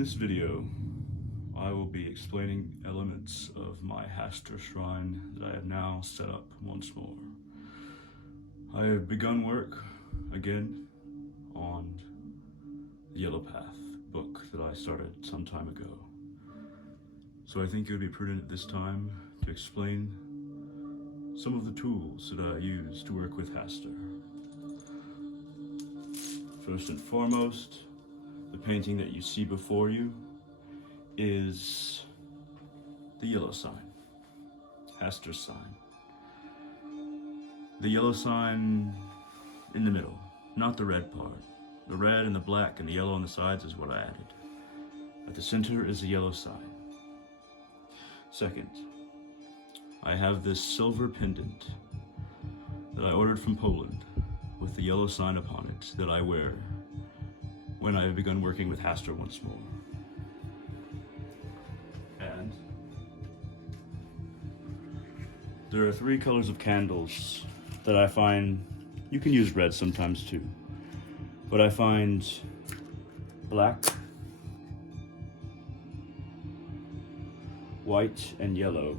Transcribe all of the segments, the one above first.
this video, I will be explaining elements of my Hastur shrine that I have now set up once more. I have begun work again on the Yellow Path book that I started some time ago. So I think it would be prudent at this time to explain some of the tools that I use to work with Hastur. First and foremost, the painting that you see before you is the yellow sign, Hastur's sign. The yellow sign in the middle, not the red part. The red and the black and the yellow on the sides is what I added. At the center is the yellow sign. Second, I have this silver pendant that I ordered from Poland with the yellow sign upon it that I wear when I have begun working with Hastur once more. And there are 3 colors of candles that I find, you can use red sometimes too, but I find black, white, and yellow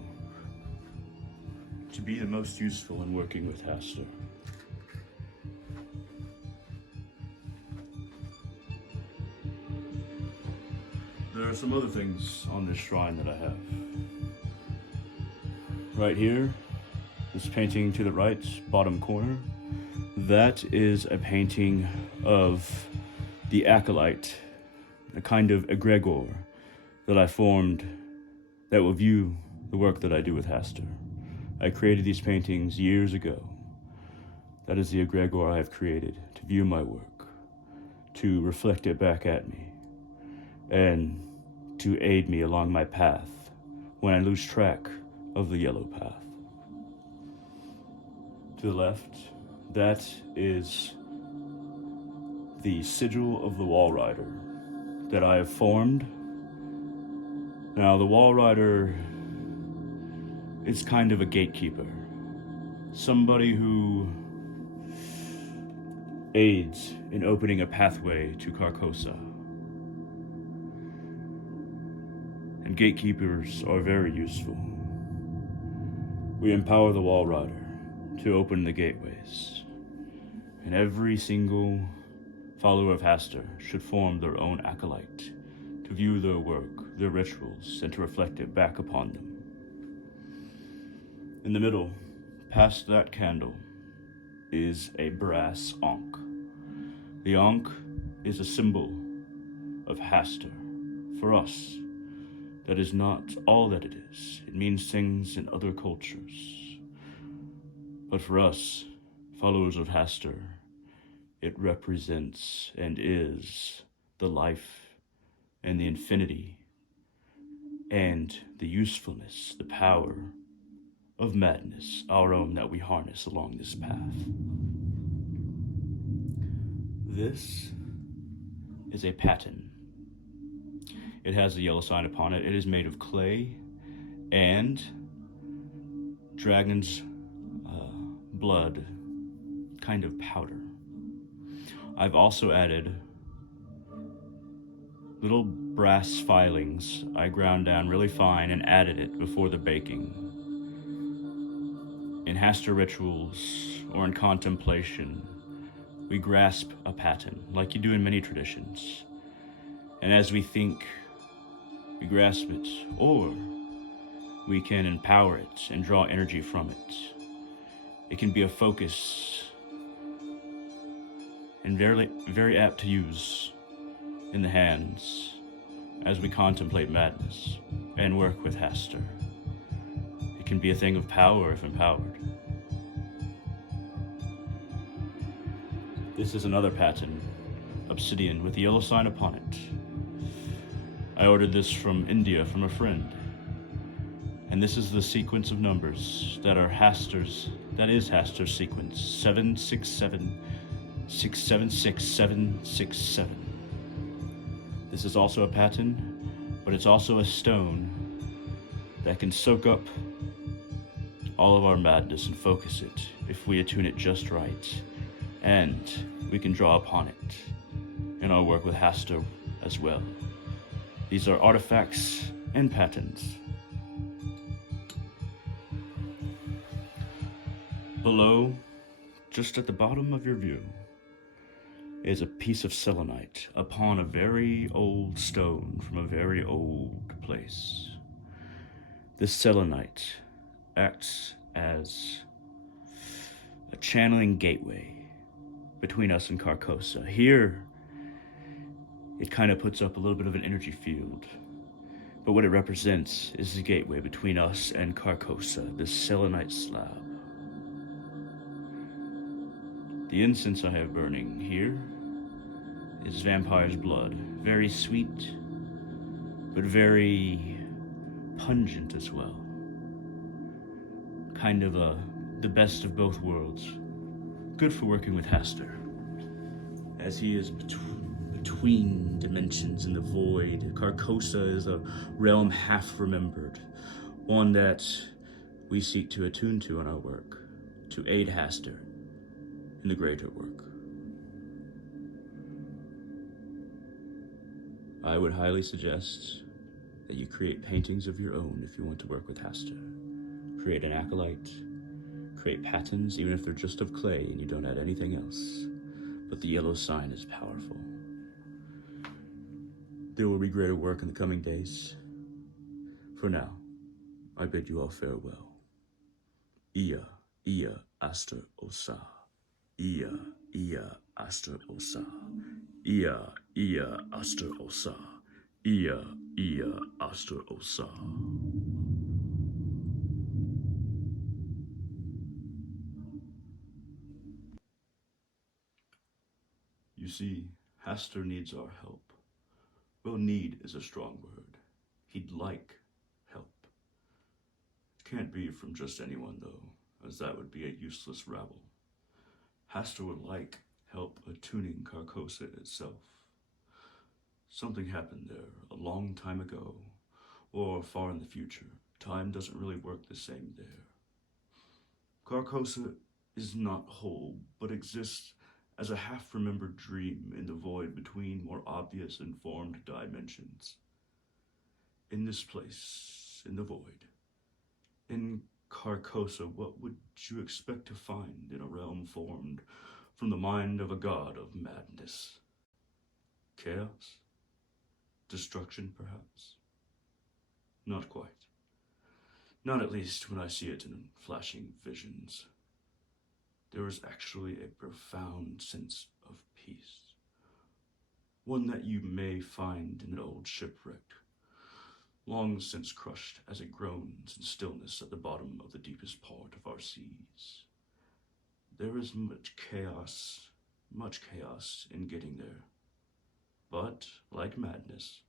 to be the most useful in working with Hastur. There are some other things on this shrine that I have. Right here, this painting to the right, bottom corner, that is a painting of the acolyte, a kind of egregor that I formed that will view the work that I do with Hastur. I created these paintings years ago. That is the egregor I have created to view my work, to reflect it back at me, and to aid me along my path when I lose track of the yellow path. To the left, that is the sigil of the wall rider that I have formed. Now, the wall rider is kind of a gatekeeper, somebody who aids in opening a pathway to Carcosa. And gatekeepers are very useful. We empower the wall rider to open the gateways, and every single follower of Hastur should form their own acolyte to view their work, their rituals, and to reflect it back upon them. In the middle, past that candle, is a brass ankh. The ankh is a symbol of Hastur for us. That is not all that it is. It means things in other cultures. But for us, followers of Hastur, it represents and is the life and the infinity and the usefulness, the power of madness, our own, that we harness along this path. This is a paten. It has the yellow sign upon it. It is made of clay and dragon's blood kind of powder. I've also added little brass filings I ground down really fine and added it before the baking. In Hastur rituals or in contemplation, we grasp a paten like you do in many traditions. And as we think, we grasp it, or we can empower it and draw energy from it. It can be a focus and very apt to use in the hands as we contemplate madness and work with Hastur. It can be a thing of power if empowered. This is another paten, obsidian with the yellow sign upon it. I ordered this from India from a friend. And this is the sequence of numbers that are Hastur's, that is Hastur's sequence, 767 676 767. This is also a paten, but it's also a stone that can soak up all of our madness and focus it if we attune it just right. And we can draw upon it in our work with Hastur as well. These are artifacts and patterns. Below, just at the bottom of your view, is a piece of selenite upon a very old stone from a very old place. This selenite acts as a channeling gateway between us and Carcosa. Here, it kind of puts up a little bit of an energy field, but what it represents is the gateway between us and Carcosa, this selenite slab. The incense I have burning here is vampire's blood. Very sweet, but very pungent as well. Kind of the best of both worlds. Good for working with Hastur, as he is between dimensions in the void. Carcosa is a realm half remembered, one that we seek to attune to in our work, to aid Hastur in the greater work. I would highly suggest that you create paintings of your own if you want to work with Hastur. Create an acolyte, create patterns, even if they're just of clay and you don't add anything else. But the yellow sign is powerful. There will be greater work in the coming days. For now, I bid you all farewell. Ia, Astur Osa. Ia, Astur Osa. Ia, Astur Osa. Ia, Astur Osa. You see, Hastur needs our help. Well, need is a strong word. He'd like help. It can't be from just anyone, though, as that would be a useless rabble. Hastur would like help attuning Carcosa itself. Something happened there a long time ago, or far in the future. Time doesn't really work the same there. Carcosa is not whole, but exists as a half-remembered dream in the void between more obvious and formed dimensions. In this place, in the void, in Carcosa, what would you expect to find in a realm formed from the mind of a god of madness? Chaos? Destruction, perhaps? Not quite. Not at least when I see it in flashing visions. There is actually a profound sense of peace. One that you may find in an old shipwreck, long since crushed as it groans in stillness at the bottom of the deepest part of our seas. There is much chaos in getting there. But, like madness,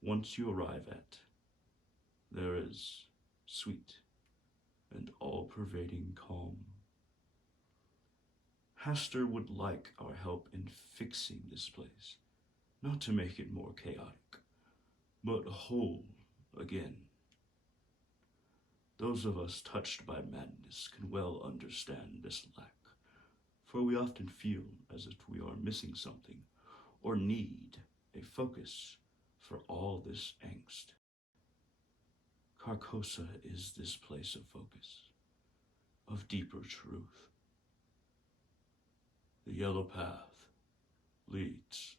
once you arrive at, there is sweet and all-pervading calm. Hastur would like our help in fixing this place, not to make it more chaotic, but whole again. Those of us touched by madness can well understand this lack, for we often feel as if we are missing something, or need a focus for all this angst. Carcosa is this place of focus, of deeper truth. The yellow path leads